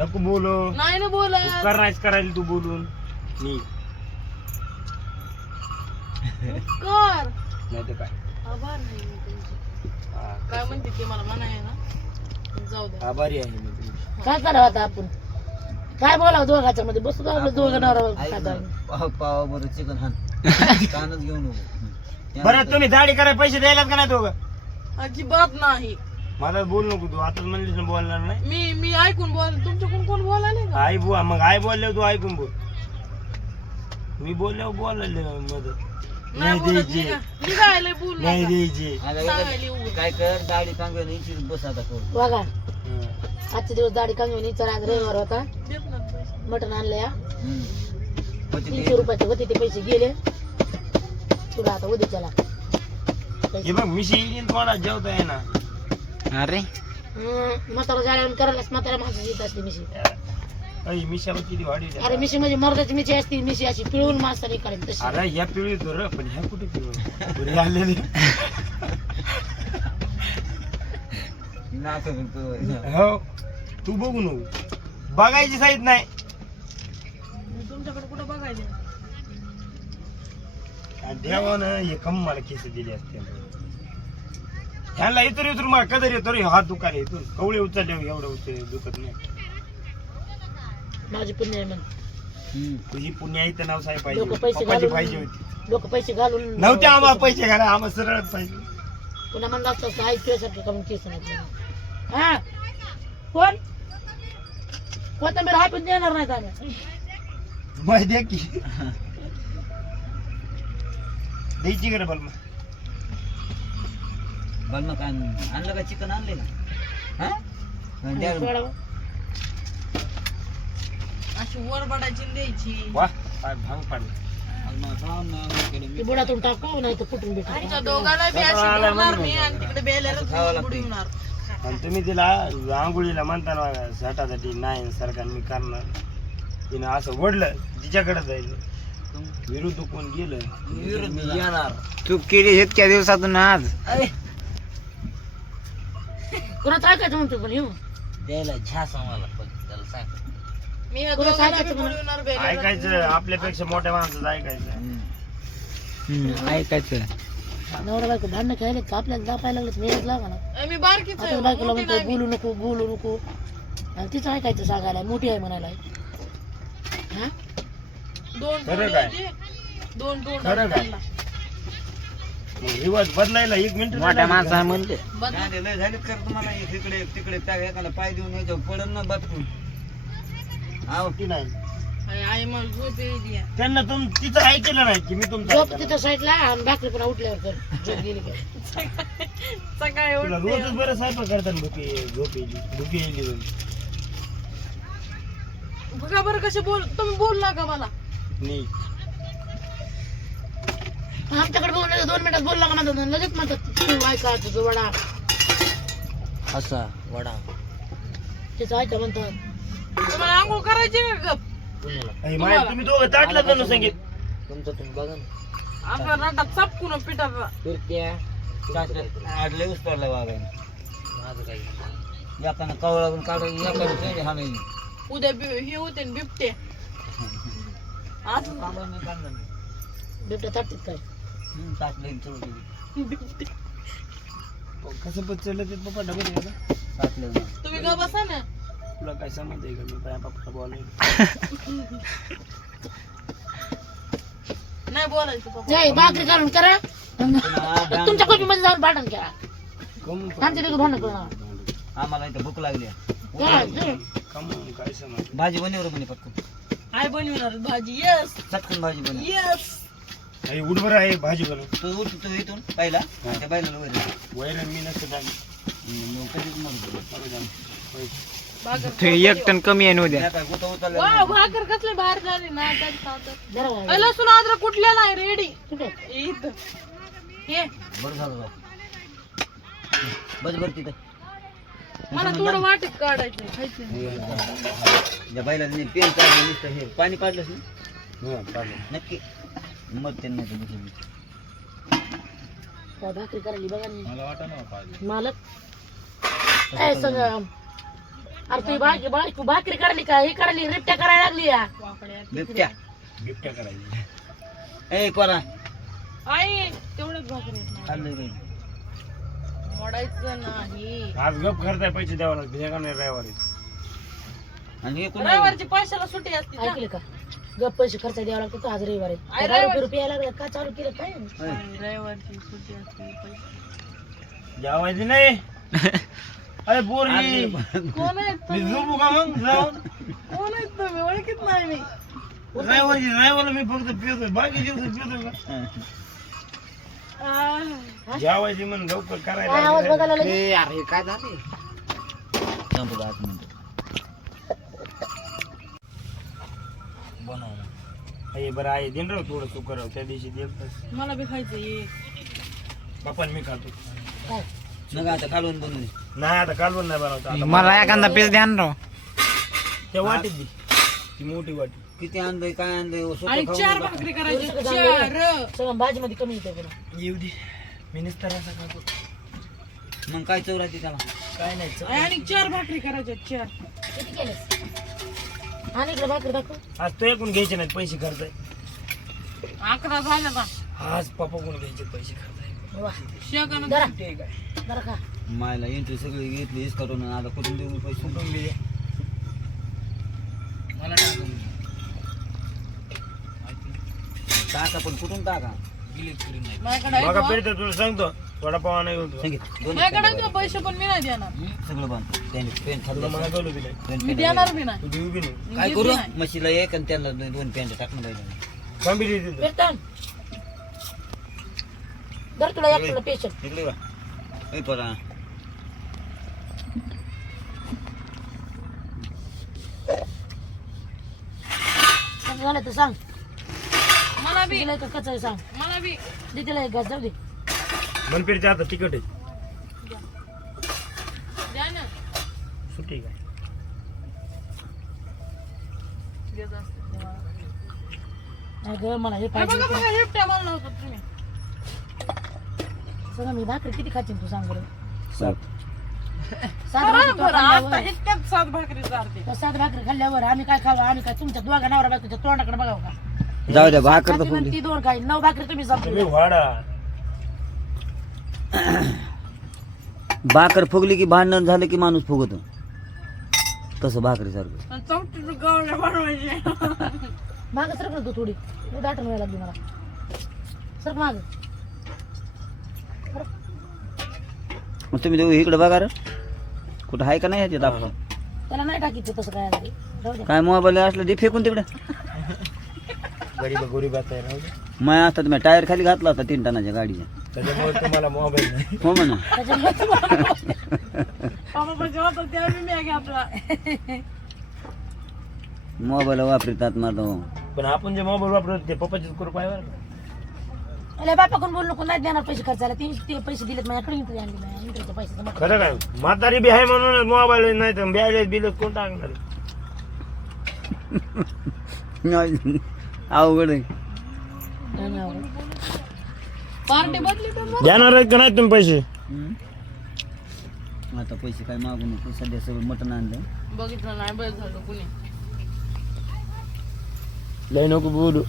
नको बोलो. नाही ना बोला उपकार नाहीच करायला तू बोलून. नी कर नाही तर काय. आभार नाही मी तुमचे. हा, काय म्हणते ते मला म्हणाय ना जाऊ दे. आभारी आहे मी तुमची. काय करावं आता आपण काय बोलावं दोघांच्या मध्ये बसतो आपलं दोघं नवरा पावा बरं चिकन हान कानच घेऊन बरं तुम्ही दाढी करायला पैसे द्यायलात का नाही दोघं? अजिबात नाही. मला बोल नको तू आता म्हणलीस ना बोलणार नाही. मी ऐकून बोल तुमच्याकडून कोण बोलायला का आई बुवा मग आई बोलल्यावर तू ऐकून बोल. मी बोलल्यावर बोलायला मदत नाही बोलत निघायला बोल नाही द्यायची. काय कर दाढी चांगली बस आता करू बघा हं. आजचे दिवस दाढी कमी चला आज रविवार होता मटण आणलं या 300 रुपयाचे होते ते पैसे गेले तुला आता उद्याच्याला हे बघ मिशी येईल तुम्हाला जेवता आहे ना. अरे म्हातारा जाळ्यावर करायलाच म्हातारा माणसाची येत असते मिशी अय मिशावर किती वाढी अरे मिशी म्हणजे मर्दाची मिशी असते मिशी अशी पिळून माणसाने काढेल तशी अरे ह्या पिळी तो र पण ह्या कुठे पिळून आलेली. हो तू बघू नको बघायची साईड नाही. तुमच्याकडे कुठं बघायचं देवानं हे कम मला केस दिले असते. ह्याला इतर इतर मला कदर येतो रे हात दुखाले इथून कवळे उचलले एवढं उचल दुखत नाही. माझी पुण्य आहे म्हण तुझी पुण्याईचं नाव साहेब लोक पाहिजे पैसे पप्पाची घालून पाहिजे होती लोक पैसे घालून नव्हते आम्हाला पैसे घाला आम्हाला सरळच पाहिजे. पुन्हा म्हणलं असतं आई तुझ्यासारखं करून केस नाही हा कोण कोथंबीर हाय पण देणार नाहीत आम्ही माहिती आहे की द्यायची का रे बल बन काय आणलं का चिकन आणले ना सोडावं. अशी वर बडायची आणि द्यायची. वा काय भांग पाडलं. ती बुडातून टाकू नाही तर फुटून तुमच्या भेटू दोघांना बी अशी बोलणार मी आणि तिकडे बेल्याला बुडवणार. आणि तुम्ही तिला आंघोळीला म्हणताना झटासाठी नाही सरकार मी करणार तिने असं वडलं तिच्याकडे जाईल विरुद्ध कोण गेलं येणार तू केली इतक्या दिवसातून आज कोणाचं ऐकायचं म्हणतो पण येऊ द्यायला झास आम्हाला पण त्याला सांग मी या तुला दोघांना बी सांगायचं म्हणून. बुडवणार बेल्याला. ऐकायचं आपल्यापेक्षा मोठ्या माणसाचं ऐकायचं. ऐकायचं नवरा बायको भांडणं खेळले का आपल्याला दापायला लागलं मेहनत लागा ना मी बारकीच आहे, आता बायकोला मोठी म्हणतो नाही मी. बोलू नको आणि तिचं ऐकायचं सांगायला मोठी आहे म्हणायला हा दोन खरं तोंड काय? यायचे, दोन तोंड खरं काय? त्यांना. मग रिवाज बदलायला 1 मिनिट मोठ्या माणसा म्हणते बदला. लय झाले कर तुम्हाला तिकडे तिकडे त्या एकाला पाय देऊन यायचं पडन ना बातकून नाही आई मला झोप यायची. त्यांना तिचं ऐकलं नाही की मी तुमचं झोप ऐकलं. तिथं साईडला आणि भाकरी पण उठल्यावर कर झोप गेली का सकाळी तुला उठते. रोजच बरं स्वयंपाक करताना झोप येईल बघा बरं कसे तुम्ही बोलला का मला. नाही आमच्याकडे बोललं 2 मिनिटात बोलला का म्हणतात लगेच म्हणतात तू ऐका तुझं वडा असा वडा तिचं ऐका म्हणतात तुम्हाला आंघोळ करायची का गप. अरे माय तुम्ही दोघं ताटलं जाणं सांगित तुमचं तुम्ही बघा ना आपल्या रटात चपकून पिठाचा. फिरत्या आज लय उस्तारला वागायला माझं काही एकानं कवळावून काढून एकानं हा नाही उद्या हे होते ना बिबटे. असं काढलं नाही काढलं नाही बिबट्या ताटतीत काय टाकलं चौकी बिबटे. कसं बचलं ते पप्पा डबल आहे का? टाकलं ना तुम्ही का बसा ना. तुला काय समज आहे का मी काय पप्पा बोलायला नाही बोलायचं पप्पा. नाही भाकरी घालून करा तुमच्या कॉपी मध्ये जाऊन भांडण करा आमच्या तिकडे भांडण करा आम्हाला इथं भूक लागली कम काय समज भाजी बनवलं म्हणे पटकन आई बनवणार भाजी. येस चटकन भाजी बनव येस. अरे उडबर आहे भाजी बनव तू उठ तू इथून पहिला त्या बायला वैर वैरण मी नसतं जाणं. कधीच मरू बरं जाणं. होय. भाकर. 1 टन कमी आहे उद्या त्या काय गोता उचलला वा भाकर कसले बाहेर झाली ना त्यात साधं. जरा वाढ. लसूण अद्रक कुठल्याला आहे रेडी कुठे इथं. ये बरं झालं राव बस बरं तिथं मला थोडं वाटीत काढायचं खायचं नाही. त्या बायला पेन काढलं नुसतं हे पाणी काढलंस ना हं, चालेल. नक्की मग त्यांना काय भाकरी करायली बघा नी. मला वाटत ना पाहिजे मालक काय सगळं तू तू भाकरी काढली का हे काढली रिप्ट्या करायला लागली या बिबट्या बिबट्या करायची. ए कोरा आई तेवढंच भाकरी आहेत ना. खाल्लं काही मोडायचं नाही. आज गप करताय पैसे द्यावा लागते हे का नाही रविवारी. आणि हे कोण रविवारची पैशाला सुट्टी असते ना. ऐकले का गप पैसे खर्च द्यावा लागतो तो आज रविवार आहे. आई, दारू रविवार. बिरू प्यायला लागला का चालू केलं काय रविवारची सुट्टी असते पैसे. जेवायची नाही. अरे पोरगी कोण आहेत मी झोपू का मग जाऊन. कोण आहेत तुम्ही ओळखीत नाही मी. रविवारला मी फक्त पितो बाकी दिवस पितो का. जेवायची म्हणून लवकर काय आवाज करायला. बघायला लागले ए, अरे काय झाले संपलं 8 मिनिटं हे बरं आहे दिन राव थोडं तू करावं त्या दिवशी देत मला बी खायचं ये. पप्पा मी खातो. काय नका आता काढून बनवली नाही आता कालवण नाही बनवता आता. मला एखादा पीस द्या ना राव. त्या वाटीत दे ती मोठी वाटी. किती आणलंय काय आणलंय आणि स्वतः 4 खाऊन बघा. भाकरी करायची पोरीचं 4. सगळं भाजी मध्ये कमी येते बरं येऊ दे मी निस्तार असा खातो. मग काय चव राहते त्याला काय नाही चल. आणि 4 भाकरी करायच्या 4. किती केलंस आणि इकडे भाकरी दाखव आज तो एकूण घ्यायचे नाहीत पैसे खर्च आहे. 11 झालं ना. आज पप्पा कोण घ्यायचे पैसे खर्च आहे. वा शेगानं जरा ठीक आहे जरा का मायला एंट्री सगळी घेतली हेच करून आणि आता कुठून देऊ पैसे कुठून बी दे. मला टाकून दे. टाका पण कुठून टाका माझ्याकडे आहे बघा बुवा. पेट तुला सांगतो वडापाव नाही होतो. सांगित माझ्याकडे आहे का पैसे पण मी नाही देणार. सगळं बांध त्याने पेन तुला खाल्लं मला कळलं बी नाही. पेन मी देणार बी नाही. तू देऊ बी नाही. मी काय देत करू नाही. म्हशीला एक आणि त्यांना 2 पॅन्ट टाकून पाहिजे थांबी दे तिथं. पेटन जर तुला एकटं पेशंट इकडे बा ए परा झालं तर सांग मला बी तिला एक कच आहे सांग मला बी दे तिला एक घास जाऊ दे मनपेरच्या आता तिकट आहे द्या ना. सुट्टी काय देत असते. अगं मला हे हे पाहिजे बघा बघा हेपट्या म्हणलं होतं तुम्ही. सगळं मी भाकरी किती खाशील तू सांग बरं 7. सात भाकरी तू बरं, आता खाल्ल्यावर इतक्यात 7 भाकरी चालते. त्या 7 भाकरी खाल्ल्यावर आम्ही काय खाऊ आम्ही काय तुमच्या दोघा नवरा बायकोच्या तोंडाकडे बघावं का जाऊ द्या भाकर तर खाती फुगली ती 2 खाईल 9 भाकरी तुम्ही तुम्ही संपली वाडा भाकर फुगली की भांडण झालं की माणूस फुगतो तसं भाकरी सारखं आणि चौकीचं गवळ्या बनवायचे. माग सरक ना तू थोडी दाटून व्हायला लागली मला सरक माग मग तुम्ही दोघं इकडे बघा रे कुठं आहे का नाही ह्याच्यात आपण त्याला नाही टाकीचं तसं काय लागली जाऊ दे काय मोबाईल असलं ते फेकून तिकडे गरीब गरीब आता राहू दे. मग आता तुम्ही टायर खाली घातला होता 3 टनाच्या गाडीच्या त्याच्यामुळे तुम्हाला मोबाईल नाही. हो म्हणा त्याच्यामुळे तुम्हाला बाबा म्हणजे होता त्या बी मी घेतला. मोबाईल वापरतात माझा पण आपण जे मोबाईल वापरतो ते पप्पाचीच कृपा आहे बरं का. अरे बापा कोण बोललो कोण नाही देणार पैसे खर्चायला ते पैसे दिलेत माझ्याकडे इंटरी आणली नाही इंटरीच्या पैसे जमा खरं काय म्हातारी बी आहे म्हणून मोबाईल नाही तर बॅलेन्स बिल कोण टाकणार. अवघड आहे पार्टी बदली तर बरं. देणार आहेत का नाही तुम्ही पैसे. आता पैसे काय मागू नको सध्या सगळं मटण आणलं बघितलं नाही बरं झालं कुणी. लय नको बोलू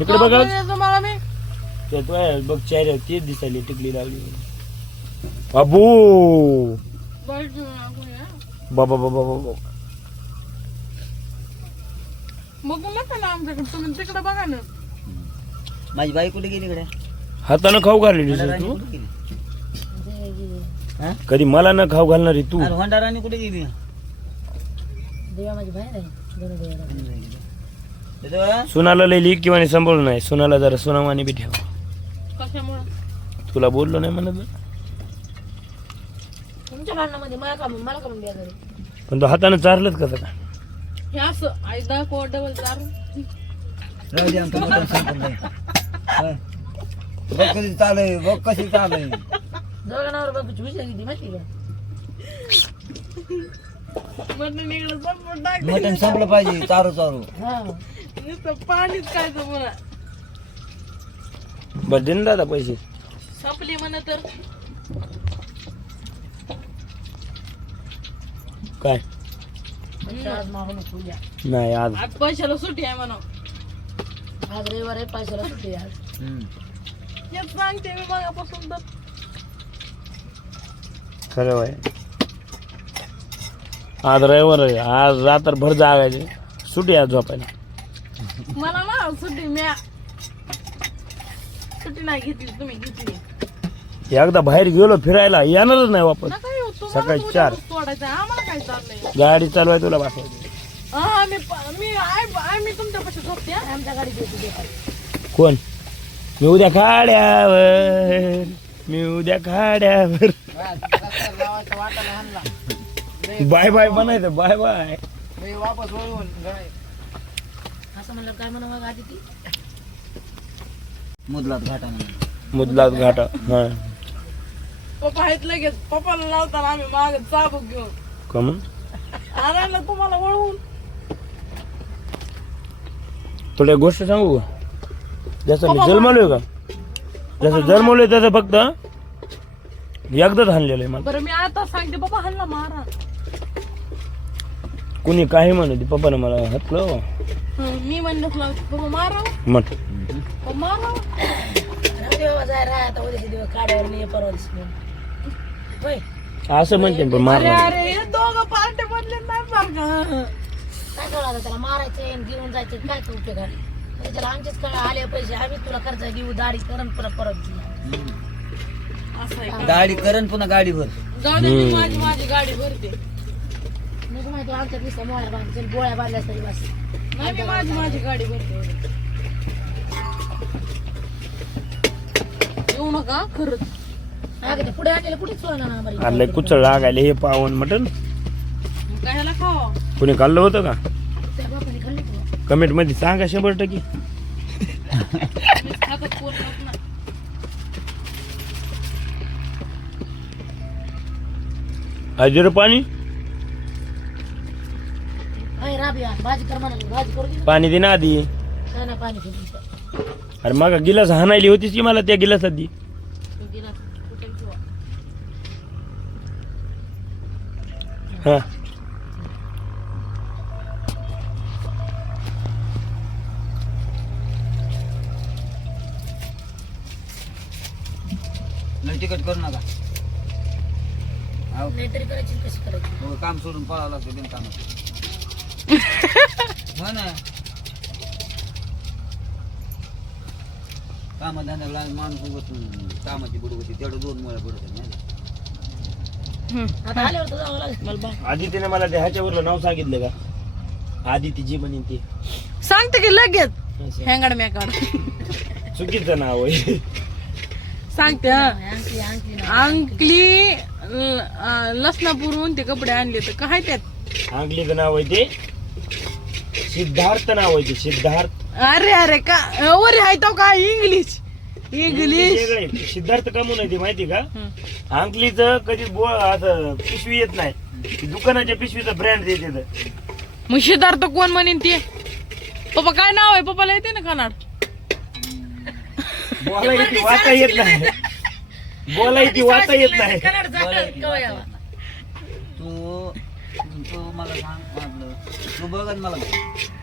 इकडे बघा बघायचं मला मी. ते तो आहे, बघ चेहऱ्यावर तेच दिसायली टिकली लागली बाबू बघितलं नाही कुणी, हा. बाबा बाबा बाबा बघू नका ना आमच्याकडे तुम्ही तिकडे बघा ना. माझी बाई कुठे गेली इकडे हातानं खाऊ घालली तू कधी मला न खाऊ घालणारी तू. होंडा राणी कुठे गेली देवा माझी बाहेर आहे दोन देवा सुनाला लय लिक किंवा सांभाळून नाही सुनाला जरा सुनामानी बी ठेव. कशामुळे तुला बोललो नाही म्हणत तुमच्या भांडणामध्ये मला का म्हणून द्या घरी पण तो हातानं चारलंच कसं का. हे असं आई दाखव डबल चार. राहू दे आमचं मटण संपून जाईल. हा. बघ कधी चालय बघ कशी चालय दोघांवर बाबूची विचार किती माहिती का मटण इकडं संपून टाक. मटण संपलं पाहिजे चारू चारू हा नुसतं पाणीच खायचं पुन्हा. बरं दे ना दादा पैसे. संपली म्हण तर काय पेक्षा आज मागून उद्या. नाही आज आज पैशाला सुट्टी आहे म्हणा आज रविवार आहे, पैशाला सुट्टी आहे आज. हेच सांगते मी मगापासून तर खरं आहे. आज रविवार आहे, आज रात्रभर जागायचे, सुटी आज झोपायला. मला ना सुट्टी सुट्टी नाही घेतली, तुम्ही घेतली एकदा बाहेर गेलो फिरायला येणारच नाही वापस. नका येऊ, तुम्हाला सकाळी उद्या 4 सोडायचं आहे. आम्हाला काय चाललंय गाडी चालवाय तुला बसवायची. हा मी तुमच्यापाशी झोपते हा. आमच्या गाडीत येते ते. कोण? मी उद्या खाड्यावर, मी उद्या खाड्यावर. बाय बाय म्हणायचं, बाय बाय. असं म्हणलं काय म्हणा मग आधी ती मुदलात घाटाने मुदलात घाट. हा पप्पा आहेत लगेच. पप्पाला लावताना आम्ही माग चाबूक घेऊन का मग? आणायला तुम्हाला वळवून. तुला एक गोष्ट सांगू का? जसं मी जन्मलोय का, जसं जन्मलोय तसं फक्त एकदाच हाणलेलं आहे मला. बरं मी आता सांगते पप्पा हल्ला मारा. कुणी काही म्हणते पप्पानं मला हटलं मी म्हणलं पप्पा मारा, म्हण. पप्पा मारा. देवा जाय राह आता उद्याचे दिवस काड्यावर नाही परवा दिवशी. होय असं म्हणते पण अरे मारणार. अरे हे दोघं पार्टे बदले नाही फार का. काय कळलं त्याला मारायचे आणि घेऊन जायचे काय उपयोग आहे? त्याला आमचेच कळ आले पैसे आम्ही तुला कर्ज घेऊ दाढी करून परत परत घेऊ. असं आहे का? गाडी करण पुन्हा गाडीवर जाऊ दे मी माझी गाडी भरते. नको माहिती आमच्या दिवसा मोळ्या बांधायच्या गोळ्या बांधल्या तरी बस. नाही मी माझी गाडी भरते. येऊ नका खरंच. अगं ते पुढे आलेलं कुठेच सोडणार ना आम्हाला. आले कुचळ लागायले हे पावन मटन. मग काय ह्याला खावा कुणी खाल्लं होतं का? त्या बापाने खाल्ली तुला. कमेंट मध्ये सांगा 100%. मीच खातात कोण खात नाही. हजर पाणी अय राबिया भाजी कर म्हणा भाजी करू दे. पाणी दे ना आधी. काय नाही पाणी घेऊन. अरे मग गिलास हाणायली होतीस की मला त्या गिलासात दी. तू गेला कुठे किंवा हा लय तिकट करू नका. अहो, नाहीतरी करायची कशी करायची. हो, काम सोडून पळावं लागतं बिन कामात. हो ना, कामधंद्याला माणूस उगत कामाची बुड होती तेवढं 2 मुळे पडत नाही. आता आल्यावर तर जावं लागेल. मला बा आदितीने मला त्या ह्याच्यावरलं नाव सांगितलं का? आदिती जी म्हणेन ती सांगते की लगेच हँगड मॅकाड चुकीचं नाव आहे. सांगते हा. अंकली अंकली ना. अंकली लसणापूरहून ते कपडे आणले तर काय त्यात. आंगलीचं नाव आहे ते सिद्धार्थ नाव आहे ते सिद्धार्थ. अरे अरे का वर आहे तो काय इंग्लिश वेगळं आहे. सिद्धार्थ का म्हणून आहे ते माहिती का? अंकलीचं कधी असं पिशवी येत नाही, ती दुकानाच्या पिशवीचा ब्रँड देते. मग सिद्धार्थ कोण म्हणेन ते. पप्पा काय नाव आहे पप्पाला येते ना कन्नड. बोलायला ती वाचा येत नाही, बोलायला ती वाचा येत नाही. कन्नड जातं केव्हा यावा. तू तू मला सांग आपलं, तू बघ आणि मला बघ.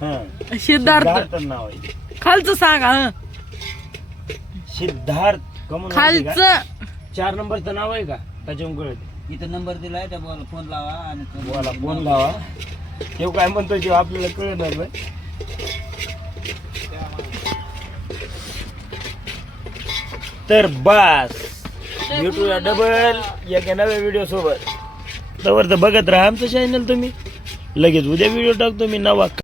हा सिद्धार्थ सिद्धार्थ नाव आहे ते. खालचं सांगा हं. सिद्धार्थ का म्हणून माहिती का? खालचं 4 नंबरचं नाव आहे का त्याच्यामुळे कळत. इथं नंबर दिलाय त्या बोला फोन लावा आणि तो बोला फोन लावा. तेव्हा काय म्हणतोय ते आपल्याला कळणार नाही. तर बस भेटूया डबल एका नव्या व्हिडिओ सोबत. तवर तर बघत राहा आमचं चॅनल तुम्ही. लगेच उद्या व्हिडिओ टाकतो मी नवा.